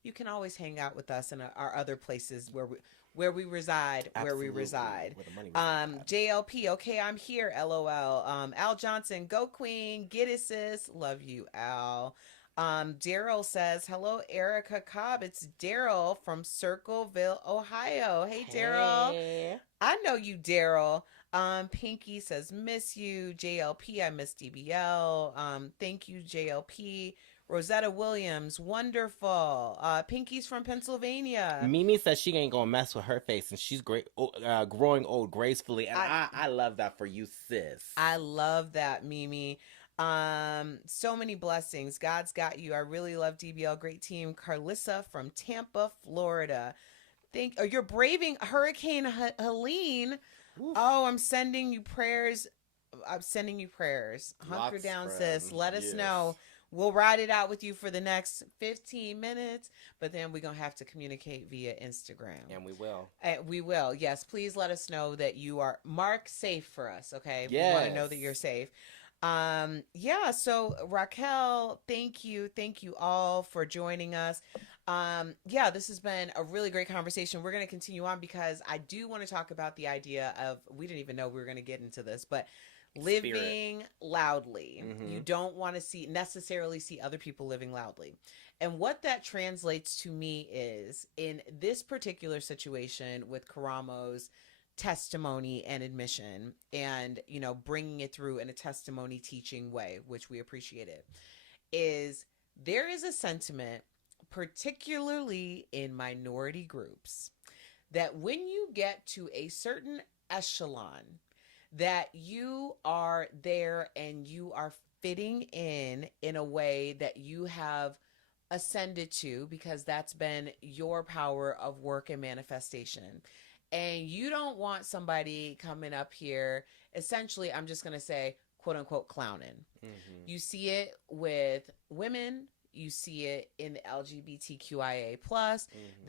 you can always hang out with us in our other places where we reside. Absolutely. Where we reside. Where the money resides. JLP, okay, I'm here, LOL. Al Johnson, go queen, get it, sis. Love you, Al. Daryl says, hello, Erica Cobb. It's Daryl from Circleville, Ohio. Hey, Daryl. Hey. I know you, Daryl. Pinky says, miss you. JLP, I miss DBL. Thank you, JLP. Rosetta Williams, wonderful. Pinky's from Pennsylvania. Mimi says she ain't gonna mess with her face, and she's great, growing old gracefully, and I love that for you, sis. I love that, Mimi. So many blessings. God's got you. I really love DBL. Great team. Carlissa from Tampa, Florida. You're braving Hurricane Helene. Oof. Oh, I'm sending you prayers. Hunker down, sis. Let us know. We'll ride it out with you for the next 15 minutes, but then we're going to have to communicate via Instagram. And we will. We will. Yes. Please let us know that you are marked safe for us. Okay. Yes. We want to know that you're safe. So Raquel, thank you all for joining us. This has been a really great conversation. We're going to continue on because I do want to talk about the idea of, we didn't even know we were going to get into this, but living loudly. Mm-hmm. You don't want to necessarily see other people living loudly. And what that translates to me is, in this particular situation with Karamo's testimony and admission and, bringing it through in a testimony teaching way, which we appreciated, is there is a sentiment, particularly in minority groups, that when you get to a certain echelon, that you are there and you are fitting in a way that you have ascended to, because that's been your power of work and manifestation. And you don't want somebody coming up here, essentially, I'm just going to say, quote unquote, clowning. Mm-hmm. You see it with women. You see it in the LGBTQIA+,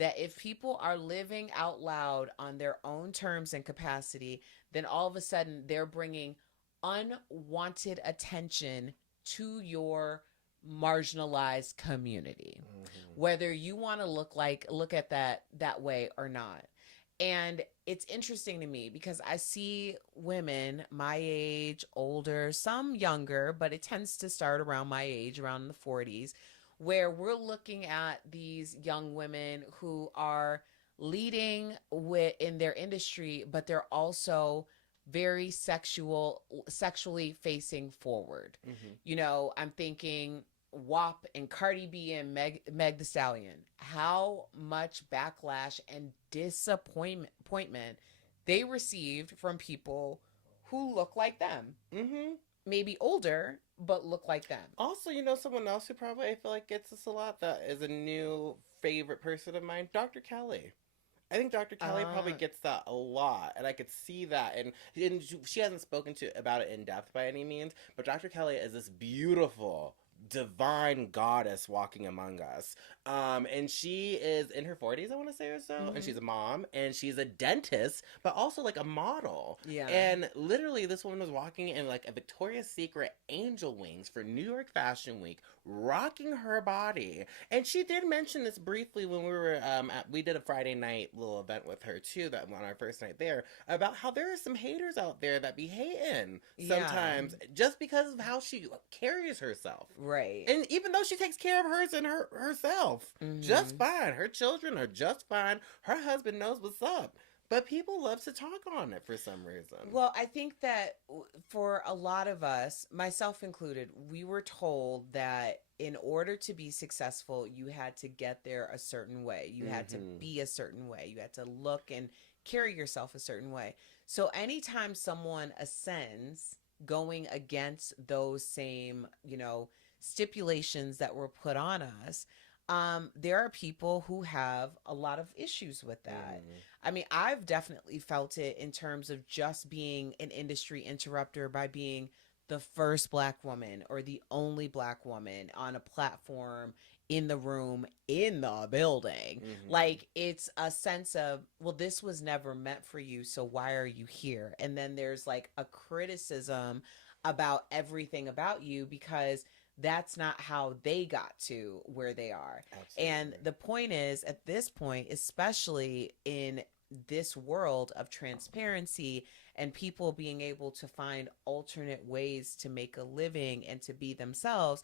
that if people are living out loud on their own terms and capacity, then all of a sudden they're bringing unwanted attention to your marginalized community. Mm-hmm. whether you want to look at that way or not. And it's interesting to me because I see women my age, older, some younger, but it tends to start around my age, around the 40s, where we're looking at these young women who are leading in their industry, but they're also very sexually facing forward. I'm thinking WAP and Cardi B and Meg the Stallion. How much backlash and disappointment they received from people who look like them. Maybe older, but look like them. Also, someone else who probably I feel like gets this a lot, that is a new favorite person of mine, Dr. Kelly. I think Dr. Kelly probably gets that a lot, and I could see that. And she hasn't spoken about it in depth by any means, but Dr. Kelly is this beautiful, divine goddess walking among us. And she is in her 40s, I want to say, or so. And she's a mom, and she's a dentist, but also like a model. Yeah. And literally, this woman was walking in like a Victoria's Secret angel wings for New York Fashion Week, rocking her body. And she did mention this briefly when we were we did a Friday night little event with her too, that on our first night there, about how there are some haters out there that be hating sometimes just because of how she carries herself. Right. And even though she takes care of hers and herself just fine, her children are just fine, her husband knows what's up. But people love to talk on it for some reason. Well, I think that for a lot of us, myself included, we were told that in order to be successful, you had to get there a certain way. You had to be a certain way. You had to look and carry yourself a certain way. So anytime someone ascends going against those same, stipulations that were put on us, there are people who have a lot of issues with that. I mean, I've definitely felt it in terms of just being an industry interrupter by being the first Black woman or the only Black woman on a platform, in the room, in the building. Like, it's a sense of, well, this was never meant for you, so why are you here? And then there's like a criticism about everything about you because that's not how they got to where they are. Absolutely. And the point is, at this point, especially in this world of transparency and people being able to find alternate ways to make a living and to be themselves,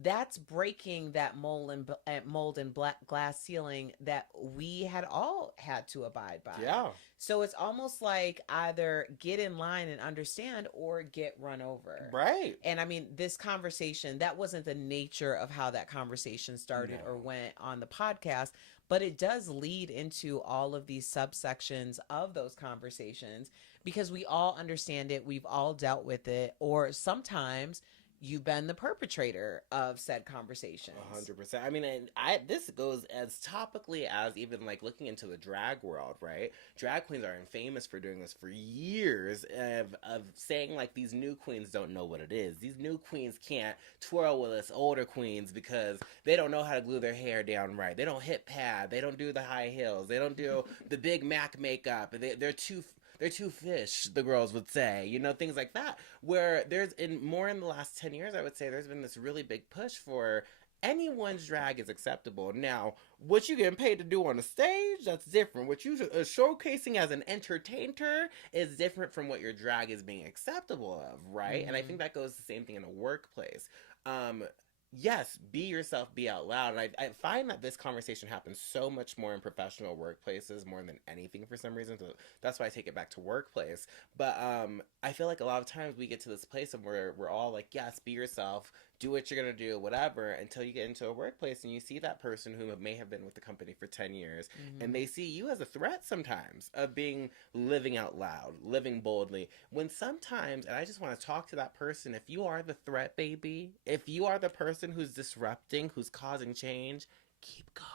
that's breaking that mold and glass ceiling that we had all had to abide by. Yeah. So it's almost like either get in line and understand or get run over. Right. And I mean, this conversation, that wasn't the nature of how that conversation started or went on the podcast, but it does lead into all of these subsections of those conversations because we all understand it. We've all dealt with it, or sometimes you've been the perpetrator of said conversations. 100%. I mean, and this goes as topically as even like looking into the drag world, right? Drag queens are famous for doing this for years of saying like these new queens don't know what it is. These new queens can't twirl with us older queens because they don't know how to glue their hair down right. They don't hit pad. They don't do the high heels. They don't do the big MAC makeup. They're too fish, the girls would say, things like that, where there's in the last 10 years, I would say there's been this really big push for anyone's drag is acceptable. Now, what you getting paid to do on the stage, that's different. What you showcasing as an entertainer is different from what your drag is being acceptable of, right? And I think that goes the same thing in a workplace. Yes, be yourself, be out loud. And I find that this conversation happens so much more in professional workplaces more than anything for some reason. So that's why I take it back to workplace. But I feel like a lot of times we get to this place of where we're all like, yes, be yourself, do what you're going to do, whatever, until you get into a workplace and you see that person who may have been with the company for 10 years and they see you as a threat sometimes of living out loud, living boldly. When sometimes, and I just want to talk to that person, if you are the threat, baby, if you are the person who's disrupting, who's causing change, keep going.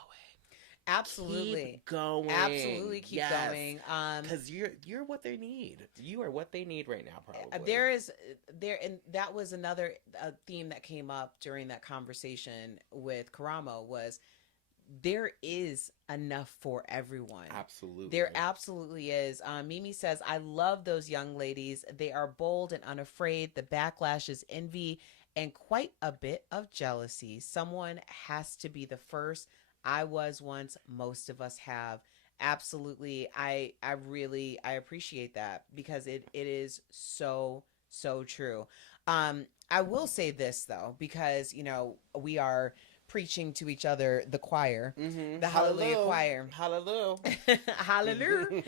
Absolutely. Keep going. Absolutely keep going. Because you're what they need. You are what they need right now, probably. And that was another theme that came up during that conversation with Karamo was there is enough for everyone. Absolutely. There absolutely is. Mimi says, I love those young ladies. They are bold and unafraid. The backlash is envy and quite a bit of jealousy. Someone has to be the first. I was once, most of us have. Absolutely. I appreciate that because it is so true. I will say this though, because we are preaching to each other the choir, the Hallelujah Hallelujah. choir. Hallelujah. Hallelujah.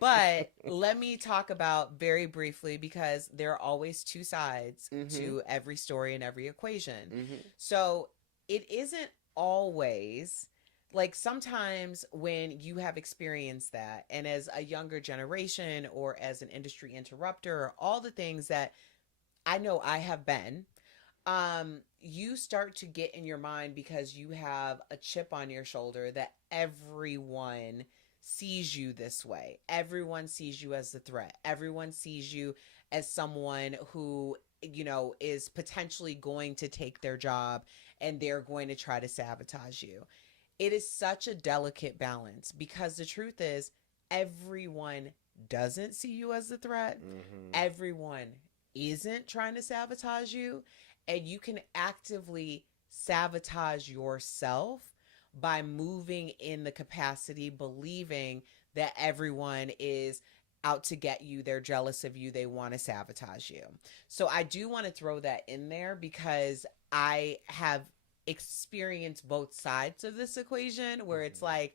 But let me talk about very briefly because there are always two sides to every story and every equation. So it isn't always like sometimes when you have experienced that, and as a younger generation or as an industry interrupter, or all the things that I know I have been, you start to get in your mind because you have a chip on your shoulder that everyone sees you this way. Everyone sees you as a threat. Everyone sees you as someone who, is potentially going to take their job and they're going to try to sabotage you. It is such a delicate balance because the truth is everyone doesn't see you as a threat. Everyone isn't trying to sabotage you, and you can actively sabotage yourself by moving in the capacity, believing that everyone is out to get you, they're jealous of you, they want to sabotage you. So I do want to throw that in there because I have experienced both sides of this equation where it's like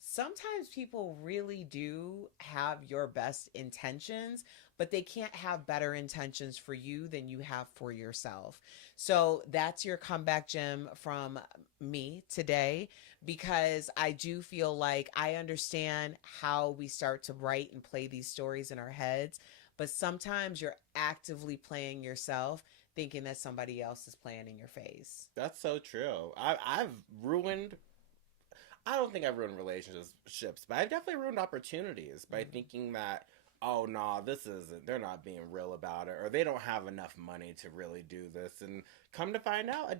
sometimes people really do have your best intentions, but they can't have better intentions for you than you have for yourself. So that's your comeback gem from me today, because I do feel like I understand how we start to write and play these stories in our heads, but sometimes you're actively playing yourself thinking that somebody else is playing in your face. That's so true. I've ruined, I don't think I've ruined relationships, but I've definitely ruined opportunities by thinking that, oh, no, this isn't, they're not being real about it, or they don't have enough money to really do this. And come to find out,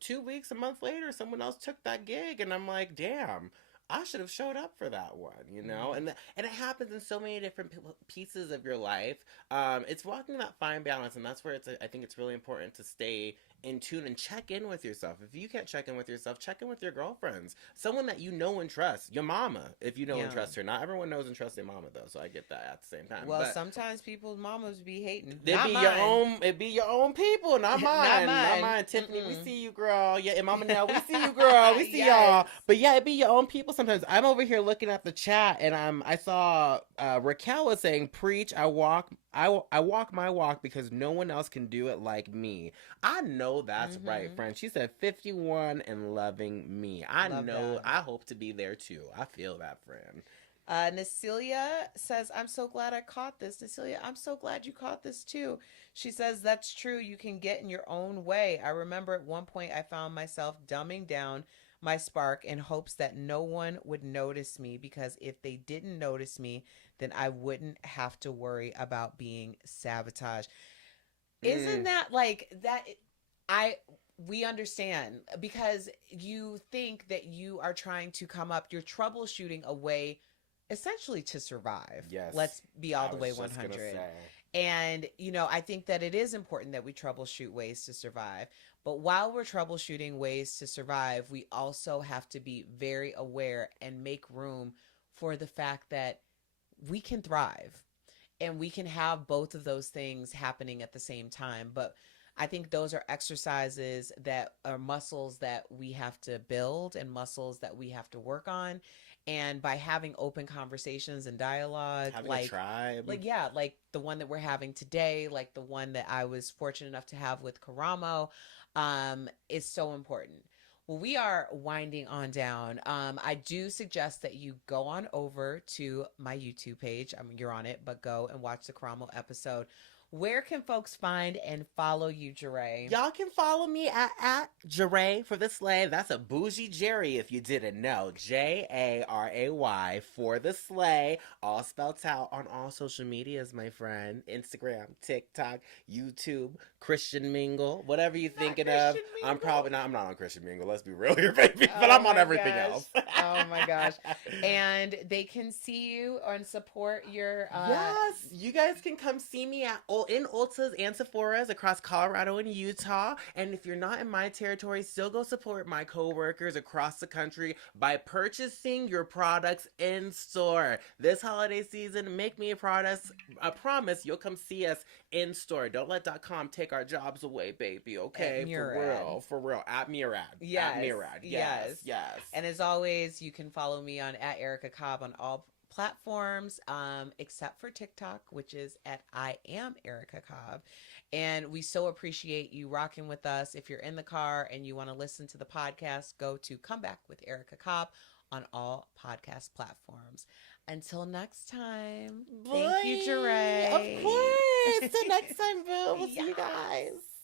2 weeks, a month later, someone else took that gig, and I'm like, damn, I should have showed up for that one, And it happens in so many different pieces of your life. It's walking that fine balance, and that's where I think it's really important to stay in tune and check in with yourself. If you can't check in with yourself, check in with your girlfriends, someone that you know and trust, your mama, if you know and trust her. Not everyone knows and trusts their mama though, so I get that at the same time. Well, but sometimes people's mamas be hating. It'd be your own people, not mine. Not mine. Tiffany, we see you, girl. Yeah, and Mama Nell, we see you, girl. We see y'all. But yeah, it'd be your own people sometimes. I'm over here looking at the chat, and I saw Raquel was saying, "Preach, I walk my walk because no one else can do it like me." I know that's right, friend. She said 51 and loving me. I know. That. I hope to be there too. I feel that, friend. Nasilia says, I'm so glad I caught this. Nasilia, I'm so glad you caught this too. She says, that's true. You can get in your own way. I remember at one point I found myself dumbing down my spark in hopes that no one would notice me, because if they didn't notice me, then I wouldn't have to worry about being sabotaged. Isn't that like that? We understand, because you think that you are trying to come up, you're troubleshooting a way essentially to survive. Yes. Let's be all the way 100. And, I think that it is important that we troubleshoot ways to survive. But while we're troubleshooting ways to survive, we also have to be very aware and make room for the fact that we can thrive and we can have both of those things happening at the same time. But I think those are exercises that are muscles that we have to build and muscles that we have to work on. And by having open conversations and dialogue, having a tribe, like the one that we're having today, like the one that I was fortunate enough to have with Karamo, is so important. Well, we are winding on down. I do suggest that you go on over to my YouTube page. I mean, you're on it, but go and watch the Karamo episode. Where can folks find and follow you, Jaray? Y'all can follow me at Jaray for the Slay. That's a bougie Jerry if you didn't know. Jaray for the Slay. All spelled out on all social medias, my friend. Instagram, TikTok, YouTube, Christian Mingle, whatever you're thinking of. I'm not on Christian Mingle. Let's be real here, baby. But I'm on everything else. Oh my gosh. And they can see you and support your... Yes. You guys can come see me at in Ulta's and Sephora's across Colorado and Utah. And if you're not in my territory, still go support my coworkers across the country by purchasing your products in store. This holiday season, make me a promise you'll come see us in store. Don't let .com take our jobs away, baby. Okay, for real. At Murad. Yes. At Murad. Yes. And as always, you can follow me on at Erica Cobb on all platforms, except for TikTok, which is at I am Erica Cobb. And we so appreciate you rocking with us. If you're in the car and you want to listen to the podcast, go to Come Back with Erica Cobb on all podcast platforms. Until next time, thank you, Jaray. Of course. Till next time, boo. We'll see you guys.